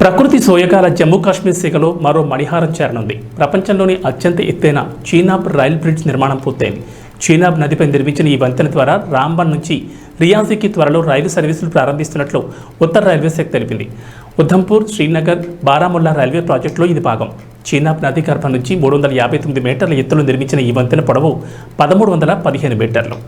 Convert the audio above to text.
ప్రకృతి సోయగాల జమ్మూ కాశ్మీర్ శాఖలో మరో మణిహారం చేరనుంది. ప్రపంచంలోని అత్యంత ఎత్తైన చీనాబ్ రైల్ బ్రిడ్జ్ నిర్మాణం పూర్తయింది. చీనాబ్ నదిపై నిర్మించిన ఈ వంతెన ద్వారా రాంబన్ నుంచి రియాజీకి త్వరలో రైలు సర్వీసులు ప్రారంభిస్తున్నట్లు ఉత్తర రైల్వే శాఖ తెలిపింది. ఉధంపూర్, శ్రీనగర్, బారాముల్లా రైల్వే ప్రాజెక్టులో ఇది భాగం. చీనాబ్ నది గర్భం నుంచి 359 మీటర్ల ఎత్తులో నిర్మించిన ఈ వంతెన పొడవు 1315 మీటర్లు.